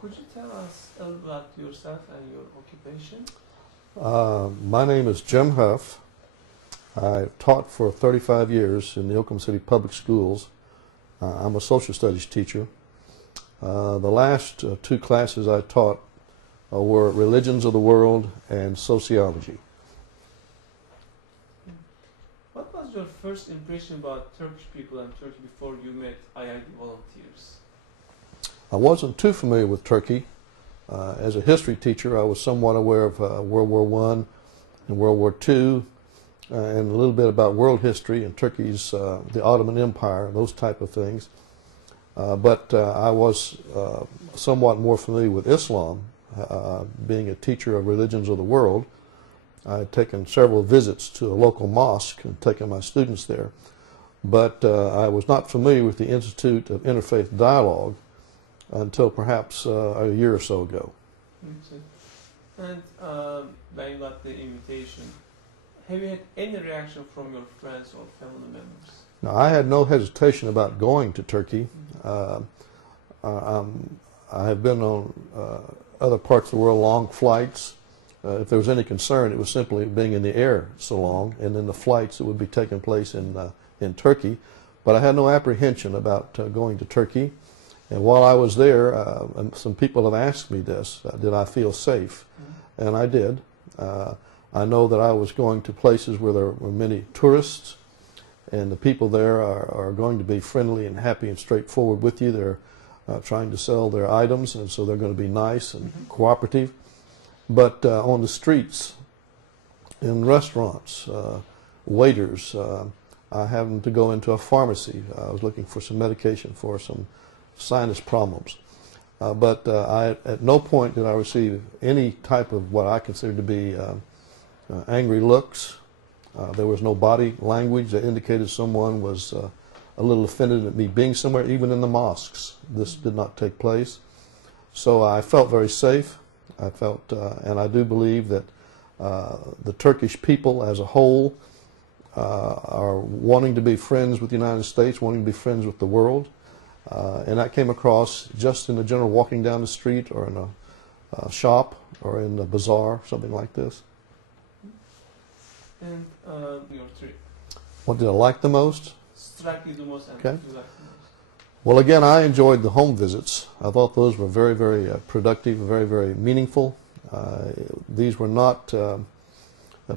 Could you tell us a little about yourself and your occupation? My name is Jim Huff. I taught for 35 years in the Oklahoma City Public Schools. I'm a social studies teacher. The last two classes I taught were religions of the world and sociology. What was your first impression about Turkish people and Turkey before you met IID volunteers? I wasn't too familiar with Turkey. As a history teacher, I was somewhat aware of World War I and World War II, and a little bit about world history and Turkey's, the Ottoman Empire, those type of things. But I was somewhat more familiar with Islam, being a teacher of religions of the world. I had taken several visits to a local mosque and taken my students there. But I was not familiar with the Institute of Interfaith Dialogue until perhaps a year or so ago. And when you got the invitation, have you had any reaction from your friends or family members? Now, I had no hesitation about going to Turkey. I have been on other parts of the world, long flights. If there was any concern, it was simply being in the air so long, and then the flights that would be taking place in Turkey. But I had no apprehension about going to Turkey. And while I was there, some people have asked me this, did I feel safe? And I did. I know that I was going to places where there were many tourists, and the people there are going to be friendly and happy and straightforward with you. They're trying to sell their items, and so they're going to be nice and cooperative. But on the streets, in restaurants, waiters, I happened to go into a pharmacy. I was looking for some medication for some sinus problems. But at no point did I receive any type of what I consider to be angry looks. There was no body language that indicated someone was a little offended at me being somewhere, even in the mosques. This did not take place. So I felt very safe. I felt, and I do believe that the Turkish people as a whole are wanting to be friends with the United States, wanting to be friends with the world. And that came across just in the general walking down the street or in a shop or in a bazaar, something like this. And your trip? What did I like the most? Struck you the most and okay. you liked the most? Well, again, I enjoyed the home visits. I thought those were very, very productive, very, very meaningful. These were not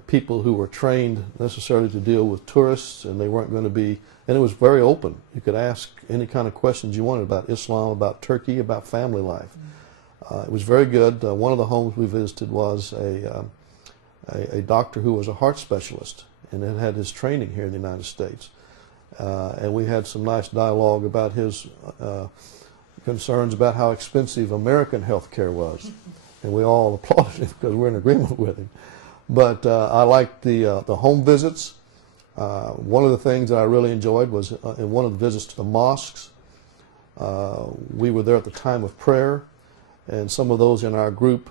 people who were trained necessarily to deal with tourists, and they weren't going to be, and it was very open. You could ask any kind of questions you wanted about Islam, about Turkey, about family life. It was very good. One of the homes we visited was a doctor who was a heart specialist and had his training here in the United States. And we had some nice dialogue about his concerns about how expensive American health care was. And we all applauded him because we're in agreement with him. But I liked the home visits. One of the things that I really enjoyed was in one of the visits to the mosques. We were there at the time of prayer, and some of those in our group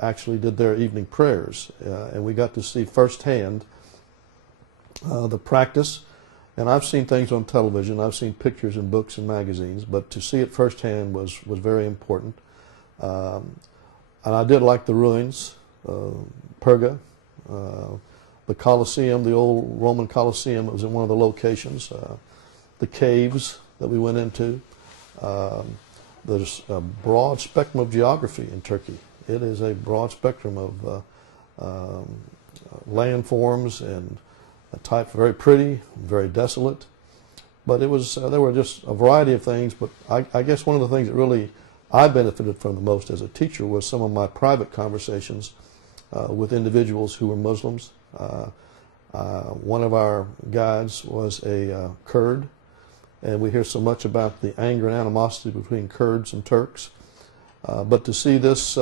actually did their evening prayers. And we got to see firsthand the practice. And I've seen things on television, I've seen pictures in books and magazines, but to see it firsthand was very important. And I did like the ruins, Perga, the Colosseum, the old Roman Colosseum. It was in one of the locations. The caves that we went into. There's a broad spectrum of geography in Turkey. It is a broad spectrum of landforms and type, very pretty, very desolate. But it was there were just a variety of things. But I guess one of the things that really I benefited from the most as a teacher was some of my private conversations with individuals who were Muslims. One of our guides was a Kurd, and we hear so much about the anger and animosity between Kurds and Turks. But to see this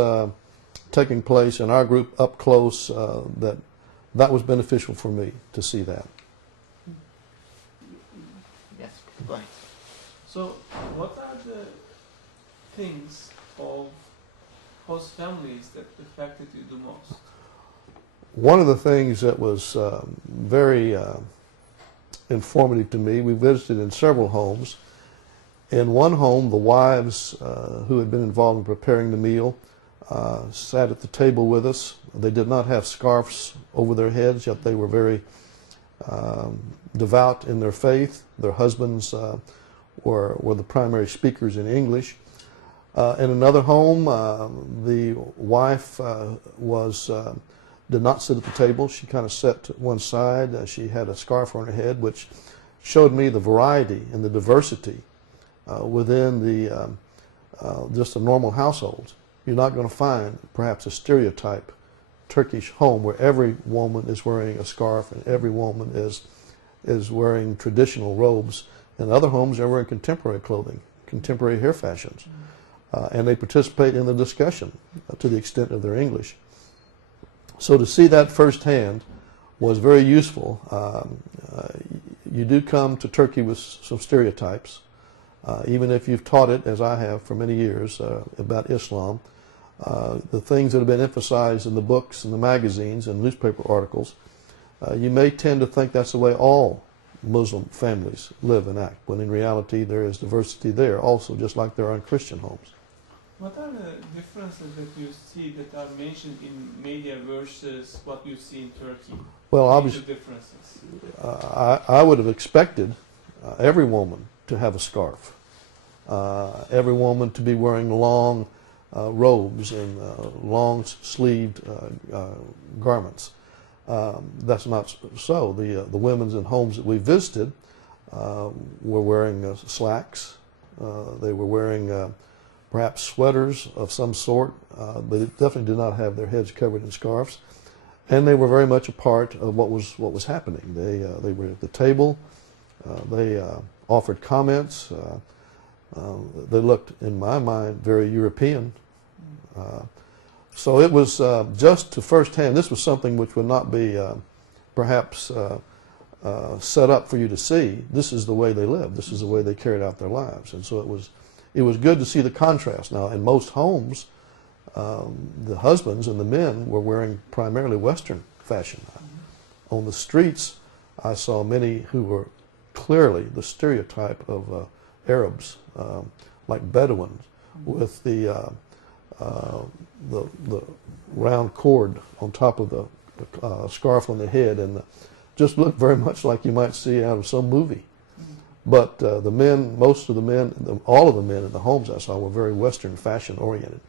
taking place in our group up close, that was beneficial for me to see that. Yes, right. So, what are the things of host families that affected you the most? One of the things that was very informative to me, we visited in several homes, In one home, the wives who had been involved in preparing the meal sat at the table with us. They did not have scarves over their heads, yet they were very devout in their faith. Their husbands were the primary speakers in English. In another home, the wife did not sit at the table. She kind of sat to one side. She had a scarf on her head, which showed me the variety and the diversity within the just a normal household. You're not going to find perhaps a stereotype Turkish home where every woman is wearing a scarf and every woman is wearing traditional robes. In other homes, they're wearing contemporary clothing, contemporary hair fashions, and they participate in the discussion to the extent of their English. So to see that firsthand was very useful. You do come to Turkey with some stereotypes, even if you've taught it, as I have for many years, about Islam. The things that have been emphasized in the books and the magazines and newspaper articles, you may tend to think that's the way all Muslim families live and act, when in reality there is diversity there also, just like there are in Christian homes. What are the differences that you see that are mentioned in media versus what you see in Turkey? Well, obviously, differences. I would have expected every woman to have a scarf, every woman to be wearing long robes and long-sleeved garments. That's not so. The women in homes that we visited were wearing slacks. They were wearing perhaps sweaters of some sort, but it definitely did not have their heads covered in scarves. And they were very much a part of what was happening. They were at the table. They offered comments. They looked, in my mind, very European. So it was just to firsthand. This was something which would not be perhaps set up for you to see. This is the way they lived. This is the way they carried out their lives. And so it was good to see the contrast. Now, in most homes, the husbands and the men were wearing primarily Western fashion. On the streets, I saw many who were clearly the stereotype of Arabs, like Bedouins, with the round cord on top of the scarf on the head, and just looked very much like you might see out of some movie. But the men, most of the men, all of the men in the homes I saw were very Western fashion oriented.